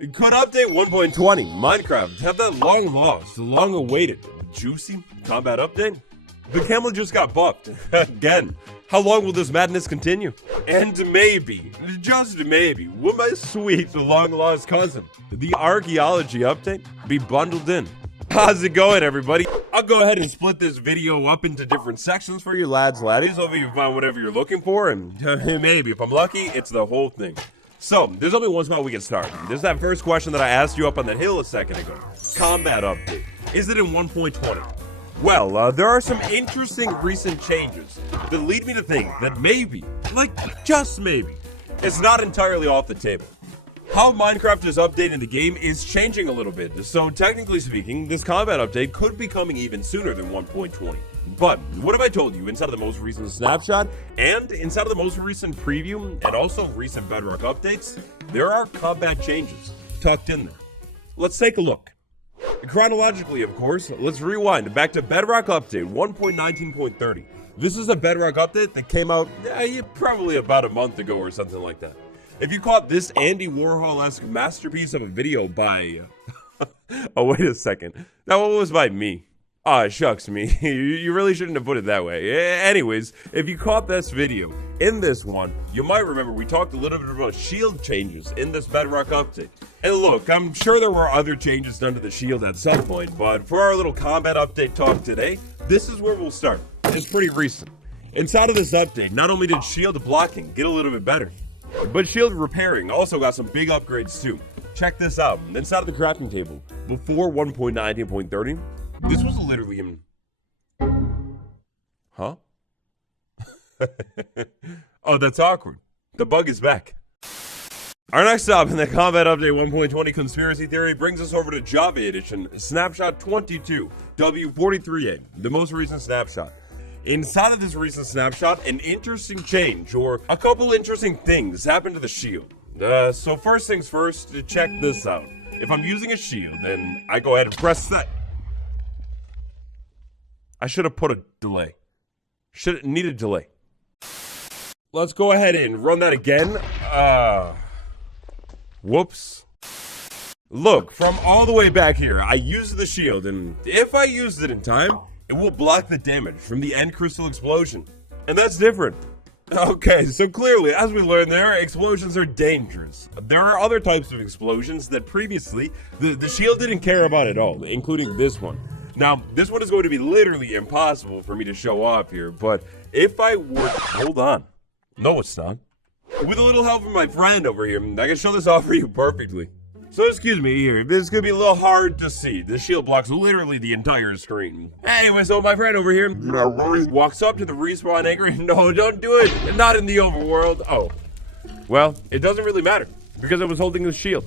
Could update 1.20 Minecraft have that long lost, long awaited, juicy combat update? The camel just got buffed. Again. How long will this madness continue? And maybe, just maybe, will my sweet long lost cousin, the archaeology update, be bundled in? How's it going, everybody? I'll go ahead and split this video up into different sections for you laddies. Hopefully you find whatever you're looking for, and maybe, if I'm lucky, it's the whole thing. So, there's only one spot we can start. There's that first question that I asked you up on that hill a second ago. Combat update. Is it in 1.20? Well, there are some interesting recent changes that lead me to think that maybe, just maybe, it's not entirely off the table. How Minecraft is updating the game is changing a little bit, so technically speaking, this combat update could be coming even sooner than 1.20. But what have I told you inside of the most recent snapshot and inside of the most recent preview and also recent Bedrock updates? There are combat changes tucked in there. Let's take a look. Chronologically, of course, let's rewind back to Bedrock Update 1.19.30. This is a Bedrock update that came out probably about a month ago or something like that. If you caught this Andy Warhol-esque masterpiece of a video by... oh, wait a second. That one was by me. Ah, shucks me. You really shouldn't have put it that way. Anyways, if you caught this video, in this one, you might remember we talked a little bit about shield changes in this Bedrock update. And look, I'm sure there were other changes done to the shield at some point, but for our little combat update talk today, this is where we'll start. It's pretty recent. Inside of this update, not only did shield blocking get a little bit better, but shield repairing also got some big upgrades too. Check this out. Inside of the crafting table, before 1.19.30, this was literally in... Huh? Oh, that's awkward. The bug is back. Our next stop in the Combat Update 1.20 Conspiracy Theory brings us over to Java Edition, Snapshot 22, W43A, the most recent snapshot. Inside of this recent snapshot, an interesting change, or a couple interesting things happened to the shield. So first things first, to check this out. If I'm using a shield, then I go ahead and press set. I should have put a delay. Needed delay. Let's go ahead and run that again. Whoops. Look, from all the way back here, I used the shield, and if I used it in time, it will block the damage from the end crystal explosion. And that's different. Okay, so clearly, as we learned there, explosions are dangerous. There are other types of explosions that previously, the shield didn't care about at all, including this one. Now, this one is going to be literally impossible for me to show off here, but if I were... Hold on. No, it's not. With a little help from my friend over here, I can show this off for you perfectly. So excuse me here, this could be a little hard to see. The shield blocks literally the entire screen. Anyway, so my friend over here walks up to the respawn anchor. No, don't do it. Not in the overworld. Oh. Well, it doesn't really matter because I was holding the shield.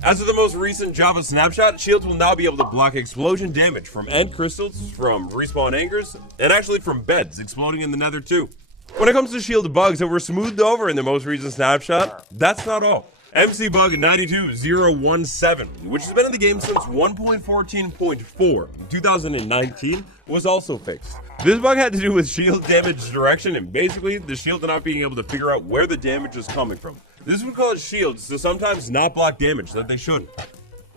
As of the most recent Java snapshot, shields will now be able to block explosion damage from end crystals, from respawn anchors, and actually from beds exploding in the nether too. When it comes to shield bugs that were smoothed over in the most recent snapshot, that's not all. MC bug 92017, which has been in the game since 1.14.4 in 2019, was also fixed. This bug had to do with shield damage direction and basically the shield not being able to figure out where the damage is coming from. This would cause shields to sometimes not block damage that they shouldn't.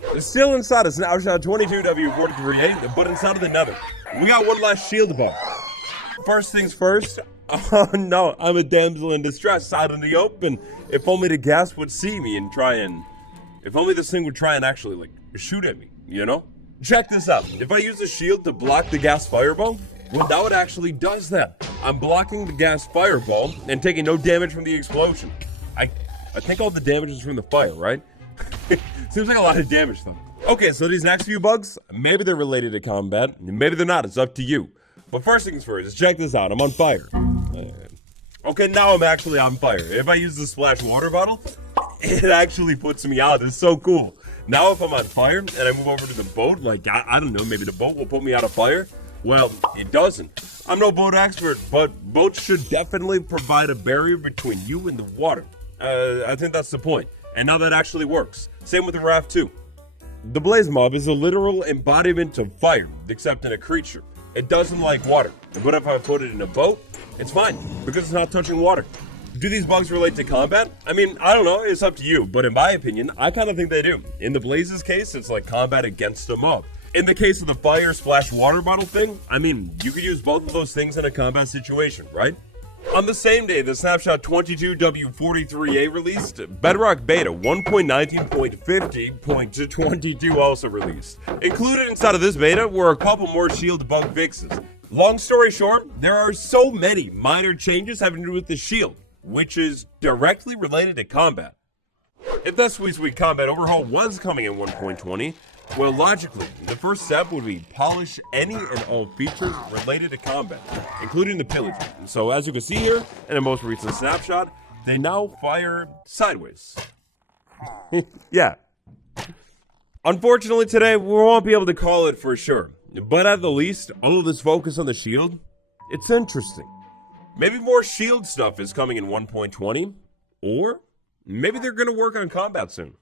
It's still inside of Snapshot 22W43A, but inside of the nether. We got one last shield bug. First things first. Oh no, I'm a damsel in distress out in the open. If only the gas would see me and try and... If only this thing would try and actually, shoot at me, you know? Check this out. If I use a shield to block the gas fireball, well, now it actually does that. I'm blocking the gas fireball and taking no damage from the explosion. I think all the damage is from the fire, right? Seems like a lot of damage, though. Okay, so these next few bugs, maybe they're related to combat, maybe they're not, it's up to you. But first things first, check this out, I'm on fire. Okay, now I'm actually on fire. If I use the splash water bottle, it actually puts me out, it's so cool. Now if I'm on fire and I move over to the boat, I don't know, maybe the boat will put me out of fire. Well, it doesn't. I'm no boat expert, but boats should definitely provide a barrier between you and the water. I think that's the point. And now that actually works. Same with the raft too. The blaze mob is a literal embodiment of fire, except in a creature. It doesn't like water. But if I put it in a boat, it's fine, because it's not touching water. Do these bugs relate to combat? I mean, I don't know, it's up to you, but in my opinion, I kind of think they do. In the Blaze's case, it's like combat against a mob. In the case of the fire splash water bottle thing, I mean, you could use both of those things in a combat situation, right? On the same day the Snapshot 22W43A released, Bedrock Beta 1.19.50.22 also released. Included inside of this beta were a couple more shield bug fixes. Long story short, there are so many minor changes having to do with the shield, which is directly related to combat. If that sweet combat overhaul was coming in 1.20, well, logically, the first step would be polish any and all features related to combat, including the pillaging. So as you can see here, in the most recent snapshot, they now fire sideways. Yeah. Unfortunately today, we won't be able to call it for sure. But at the least, all of this focus on the shield, it's interesting. Maybe more shield stuff is coming in 1.20, or maybe they're going to work on combat soon.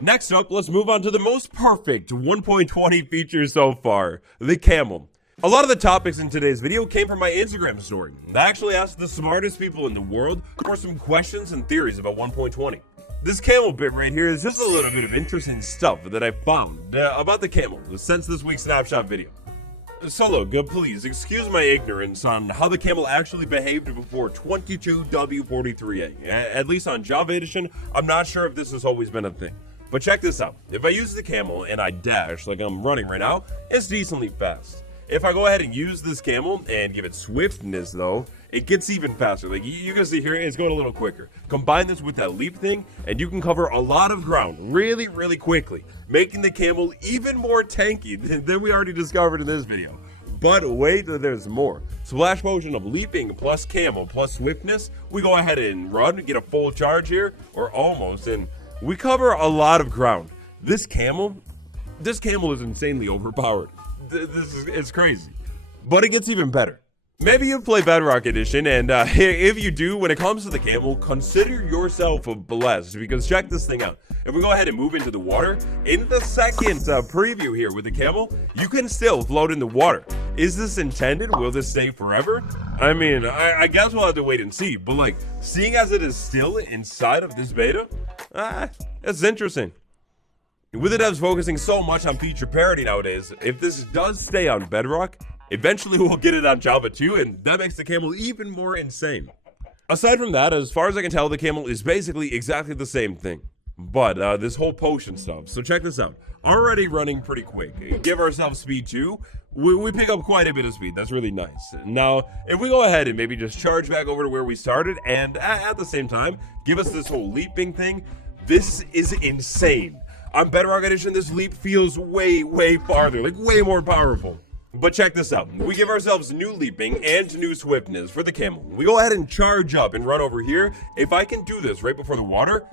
Next up, let's move on to the most perfect 1.20 feature so far, the camel. A lot of the topics in today's video came from my Instagram story. I actually asked the smartest people in the world for some questions and theories about 1.20. This camel bit right here is just a little bit of interesting stuff that I found about the camel since this week's snapshot video. So look, please excuse my ignorance on how the camel actually behaved before 22W43A. At least on Java Edition, I'm not sure if this has always been a thing. But check this out. If I use the camel and I dash like I'm running right now, it's decently fast. If I go ahead and use this camel and give it swiftness though, it gets even faster. Like you can see here, it's going a little quicker. Combine this with that leap thing and you can cover a lot of ground really, really quickly, making the camel even more tanky than we already discovered in this video. But wait, there's more. Splash potion of leaping plus camel plus swiftness. We go ahead and run, get a full charge here, or almost, and we cover a lot of ground. This camel is insanely overpowered. It's crazy. But it gets even better. Maybe you play Bedrock Edition, and if you do, when it comes to the camel, consider yourself blessed, because check this thing out. If we go ahead and move into the water, in the second preview here with the camel, you can still float in the water. Is this intended? Will this stay forever? I mean, I guess we'll have to wait and see, but like, seeing as it is still inside of this beta, it's interesting. With the devs focusing so much on feature parity nowadays, if this does stay on Bedrock, eventually we'll get it on Java too, and that makes the camel even more insane. Aside from that, as far as I can tell, the camel is basically exactly the same thing. But this whole potion stuff, so check this out. Already running pretty quick. Give ourselves speed too. We pick up quite a bit of speed. That's really nice. Now, if we go ahead and maybe just charge back over to where we started, and at the same time, give us this whole leaping thing, this is insane. On Bedrock Edition, this leap feels way farther, like way more powerful. But check this out. We give ourselves new leaping and new swiftness for the camel. We go ahead and charge up and run over here. If I can do this right before the water,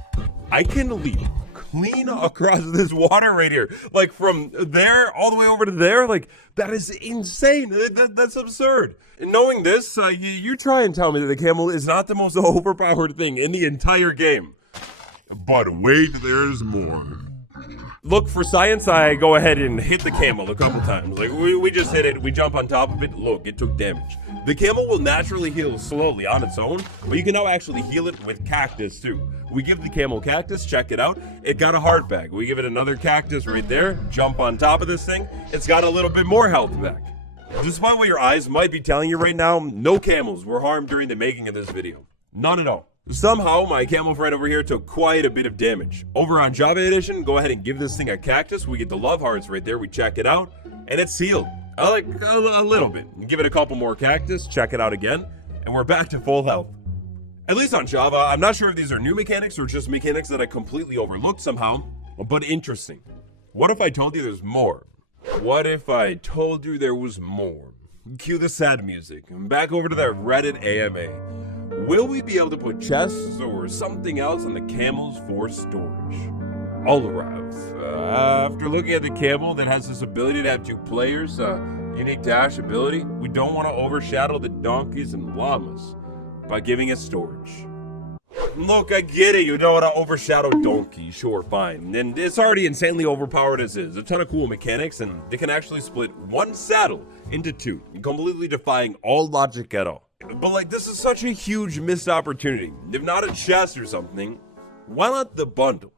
I can leap clean across this water right here. Like from there all the way over to there. Like, that is insane. That's absurd. And knowing this, you try and tell me that the camel is not the most overpowered thing in the entire game. But wait, there's more. Look, for science, I go ahead and hit the camel a couple times. Like, we just hit it, we jump on top of it, look, it took damage. The camel will naturally heal slowly on its own, but you can now actually heal it with cactus too. We give the camel cactus, check it out, it got a heart back. We give it another cactus right there, jump on top of this thing, it's got a little bit more health back. Despite what your eyes might be telling you right now, no camels were harmed during the making of this video. None at all. Somehow, my camel friend over here took quite a bit of damage. Over on Java Edition, go ahead and give this thing a cactus. We get the love hearts right there. We check it out, and it's healed. Like a little bit. Give it a couple more cactus, check it out again, and we're back to full health. At least on Java, I'm not sure if these are new mechanics or just mechanics that I completely overlooked somehow, but interesting. What if I told you there's more? What if I told you there was more? Cue the sad music. Back over to that Reddit AMA. Will we be able to put chests or something else on the camels for storage? Olarav. After looking at the camel that has this ability to have 2 players, unique dash ability, we don't want to overshadow the donkeys and llamas by giving it storage. Look, I get it, you don't want to overshadow donkeys, sure, fine. And it's already insanely overpowered as is. A ton of cool mechanics, and they can actually split one saddle into 2, completely defying all logic at all. But like, this is such a huge missed opportunity. If not a chest or something, why not the bundle?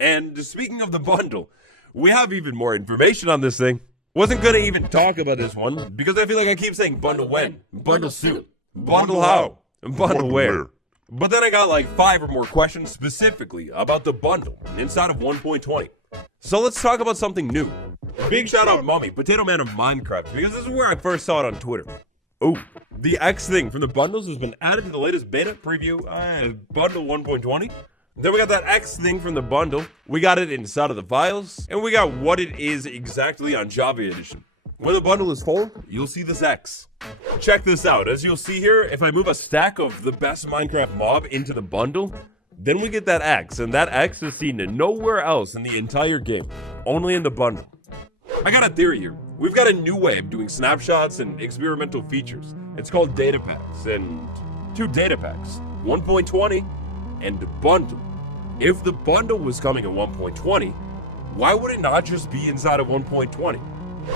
And speaking of the bundle, we have even more information on this thing. Wasn't gonna even talk about this one because I feel like I keep saying bundle when, bundle soon, bundle how, and bundle where. But then I got like 5 or more questions specifically about the bundle inside of 1.20. So let's talk about something new. Big shout out Mummy, Potato Man of Minecraft, because this is where I first saw it on Twitter. Oh, the X thing from the bundles has been added to the latest beta preview, bundle 1.20. Then we got that X thing from the bundle. We got it inside of the files, and we got what it is exactly on Java Edition. When the bundle is full, you'll see this X. Check this out. As you'll see here, if I move a stack of the best Minecraft mob into the bundle, then we get that X, and that X is seen nowhere else in the entire game, only in the bundle. I got a theory here. We've got a new way of doing snapshots and experimental features. It's called data packs, and 2 data packs, 1.20 and the bundle. If the bundle was coming at 1.20, why would it not just be inside of 1.20?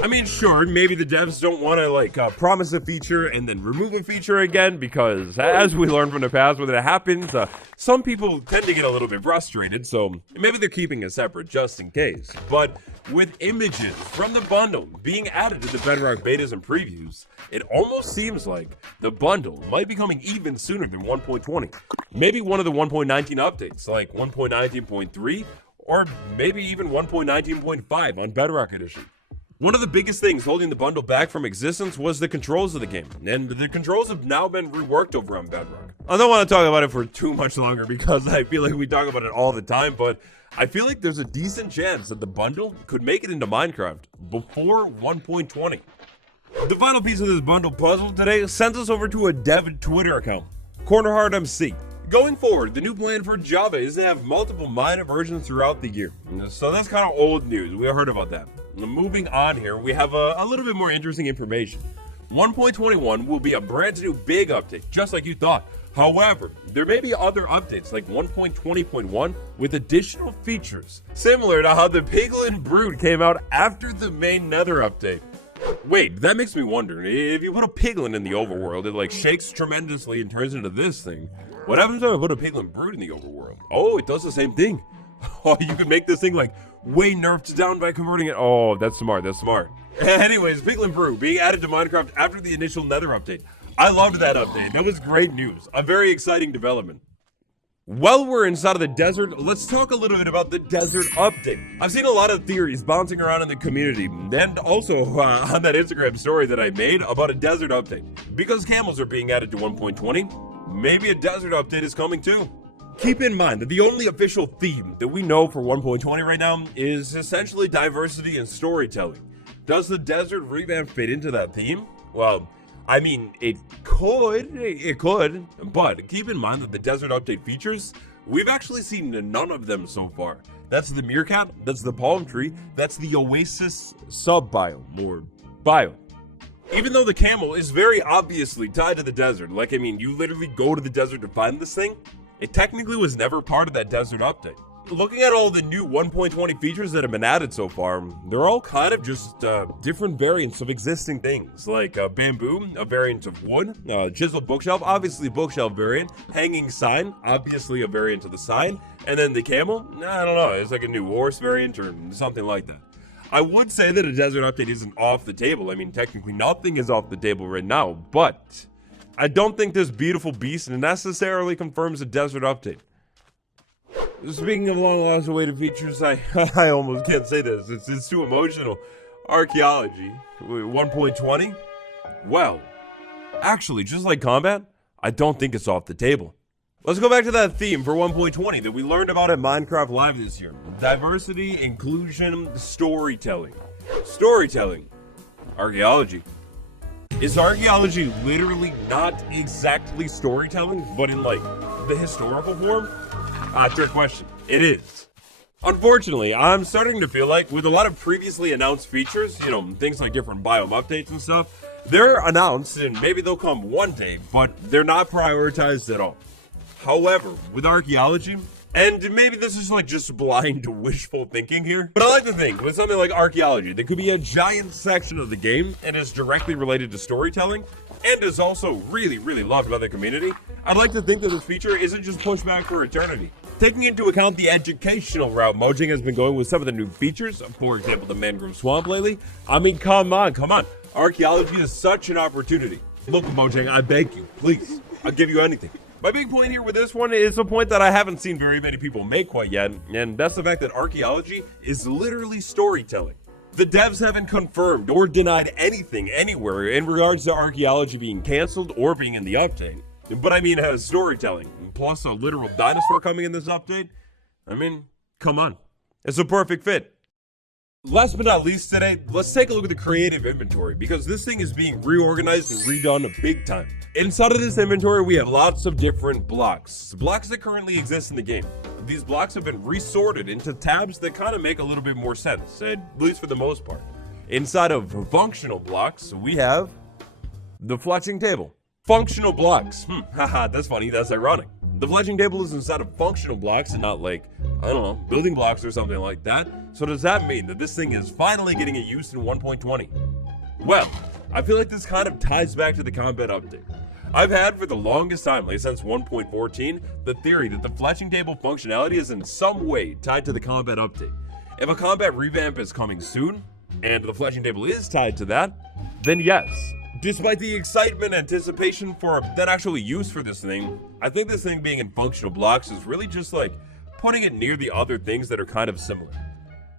I mean, sure, maybe the devs don't want to promise a feature and then remove a feature again, because as we learned from the past, when that happens, some people tend to get a little bit frustrated, so maybe they're keeping it separate just in case. But with images from the bundle being added to the Bedrock betas and previews, it almost seems like the bundle might be coming even sooner than 1.20. Maybe one of the 1.19 updates, like 1.19.3, or maybe even 1.19.5 on Bedrock Edition. One of the biggest things holding the bundle back from existence was the controls of the game, and the controls have now been reworked over on Bedrock. I don't want to talk about it for too much longer because I feel like we talk about it all the time, but I feel like there's a decent chance that the bundle could make it into Minecraft before 1.20. The final piece of this bundle puzzle today sends us over to a dev Twitter account, CornerHardMC. Going forward, the new plan for Java is to have multiple minor versions throughout the year. So that's kind of old news. We heard about that. Moving on here, we have a little bit more interesting information. 1.21 will be a brand new big update, just like you thought. However, there may be other updates like 1.20.1 with additional features, similar to how the Piglin Brood came out after the main Nether update. Wait, that makes me wonder, if you put a piglin in the overworld, it shakes tremendously and turns into this thing. What happens if I put a Piglin Brood in the overworld? Oh, it does the same thing. Oh, you can make this thing way nerfed down by converting it. Oh, that's smart, that's smart. Anyways, Piglin Brood being added to Minecraft after the initial Nether update. I loved that update. That was great news. A very exciting development. While we're inside of the desert, let's talk a little bit about the desert update. I've seen a lot of theories bouncing around in the community, and also on that Instagram story that I made about a desert update. Because camels are being added to 1.20, maybe a desert update is coming too. Keep in mind that the only official theme that we know for 1.20 right now is essentially diversity and storytelling. Does the desert revamp fit into that theme? Well, I mean, it could, but keep in mind that the desert update features, we've actually seen none of them so far. That's the meerkat, that's the palm tree, that's the oasis sub-biome, or biome. Even though the camel is very obviously tied to the desert, you literally go to the desert to find this thing, it technically was never part of that desert update. Looking at all the new 1.20 features that have been added so far, they're all kind of just different variants of existing things, like bamboo, a variant of wood, chiseled bookshelf, obviously bookshelf variant, hanging sign, obviously a variant of the sign, and then the camel, I don't know, it's like a new horse variant or something like that. I would say that a desert update isn't off the table. I mean, technically nothing is off the table right now, but I don't think this beautiful beast necessarily confirms a desert update. Speaking of long lost awaited features, I almost can't say this. It's too emotional. Archaeology 1.20. Well, actually, just like combat, I don't think it's off the table. Let's go back to that theme for 1.20 that we learned about at Minecraft Live this year. Diversity, inclusion, storytelling. Storytelling. Archaeology. Is archaeology literally not exactly storytelling, but in the historical form? Trick question. It is. Unfortunately, I'm starting to feel like with a lot of previously announced features, things like different biome updates and stuff, they're announced and maybe they'll come one day, but they're not prioritized at all. However, with archaeology, and maybe this is just blind wishful thinking here, but I like to think with something like archaeology, that could be a giant section of the game and is directly related to storytelling, and is also really, really loved by the community, I'd like to think that this feature isn't just pushed back for eternity. Taking into account the educational route Mojang has been going with some of the new features, for example the mangrove swamp lately, I mean come on. Archaeology is such an opportunity. Look Mojang, I beg you, please, I'll give you anything. My big point here with this one is a point that I haven't seen very many people make quite yet, and that's the fact that archaeology is literally storytelling. The devs haven't confirmed or denied anything anywhere in regards to archaeology being cancelled or being in the update. But I mean, as storytelling, plus a literal dinosaur coming in this update, I mean, come on. It's a perfect fit. Last but not least today, let's take a look at the creative inventory, because this thing is being reorganized and redone big time. Inside of this inventory, we have lots of different blocks that currently exist in the game. These blocks have been resorted into tabs that kind of make a little bit more sense, at least for the most part. Inside of functional blocks, we have the fletching table. Functional blocks. Haha, that's funny, that's ironic. The fletching table is inside of functional blocks and not like, I don't know, building blocks or something like that. So does that mean that this thing is finally getting a use in 1.20? Well, I feel like this kind of ties back to the combat update. I've had for the longest time, like since 1.14, the theory that the fletching table functionality is in some way tied to the combat update. If a combat revamp is coming soon, and the fletching table is tied to that, then yes. Despite the excitement and anticipation for that actual use for this thing, I think this thing being in functional blocks is really just like putting it near the other things that are kind of similar.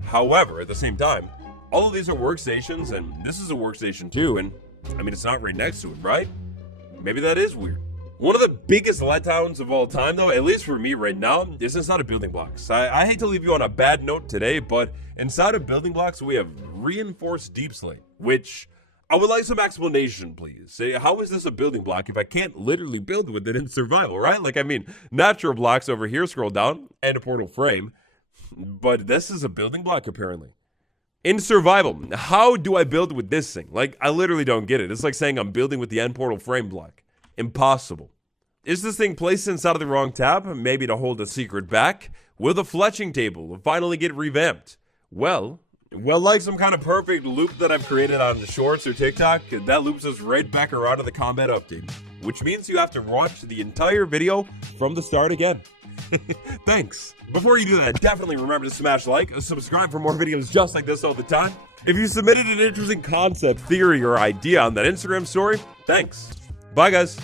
However, at the same time, all of these are workstations, and this is a workstation too, and I mean, it's not right next to it, right? Maybe that is weird. One of the biggest letdowns of all time, though, at least for me right now, is inside of building blocks. I hate to leave you on a bad note today, but inside of building blocks, we have reinforced deep slate, which I would like some explanation, please. Say, how is this a building block if I can't literally build with it in survival, right? Like, I mean, natural blocks over here, scroll down, and a portal frame. But this is a building block, apparently. In survival, how do I build with this thing? Like, I literally don't get it. It's like saying I'm building with the end portal frame block. Impossible. Is this thing placed inside of the wrong tab? Maybe to hold a secret back? Will the fletching table finally get revamped? Well, like some kind of perfect loop that I've created on the shorts or TikTok, that loops us right back around to the combat update, which means you have to watch the entire video from the start again. Thanks. Before you do that, definitely remember to smash like, subscribe for more videos just like this all the time. If you submitted an interesting concept, theory, or idea on that Instagram story, thanks. Bye, guys.